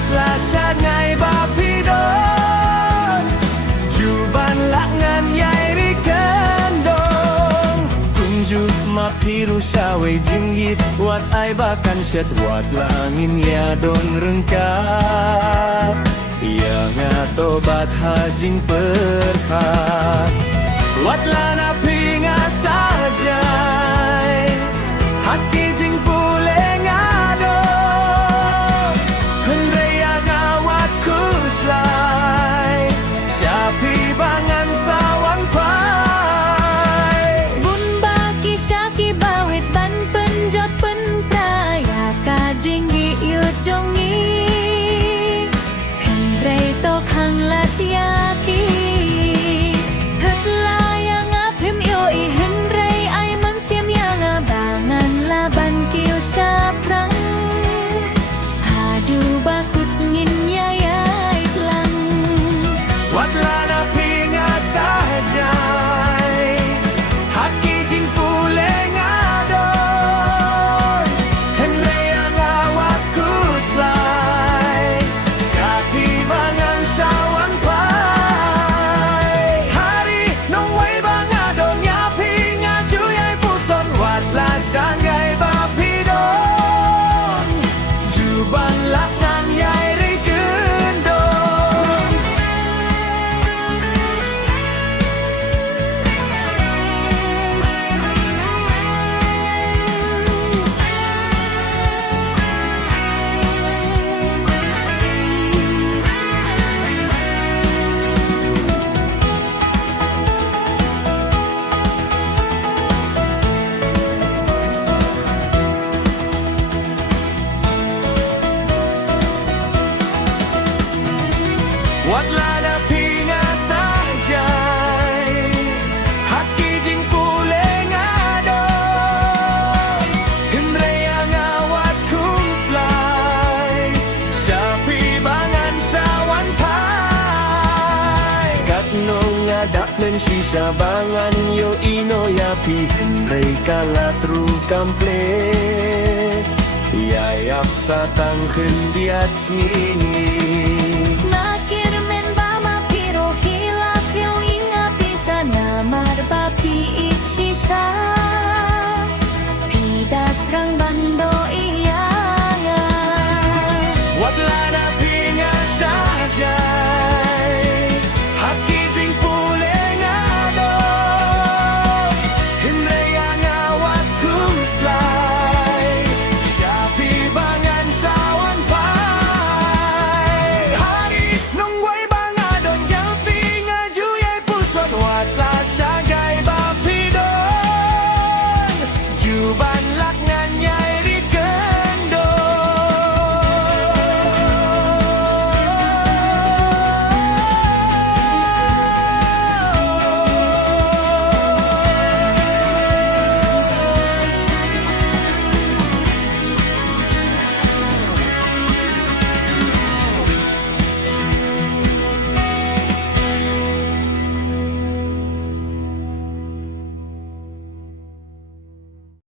Wat la sya ngai ba pi don Juban lak ngan yai ri kan dong Kunju ma pi ru sya wei jing yit Wat ai ba kan syat wat langin ya don rengkat Ya ngato bat hajing perkat Wat la na pi nga sajai Hati jing pule ngado Hendrai yang awat kuslai Syapi bangan sawang pai Bun baki syaki bawit ban penjot pen praya kajinggi yu jongi Hendrai tok hang lat yaki Hetla yang apim yo I hendrai ai man siam yang abangan laban kiu syaprang Hadu bakut ngin yayai lang Wat la na pi nga sajai Haki jing pule ngado Hendrai yang awat kuslai Syapi bangan sawang pai Hari nong wei bangado nyapi ngaju yai puson Wat la syangai ba pi don Juban lak ngan yai ri gendong Wat la na pi nga sajai Haki jing pule ngado Hendrai yang awat kumslai Syapi bangan sawan pai Kat nong ngadak men sisa bangan yo ino yapi Hendrai kala tru kample Yayap satang kendiat sini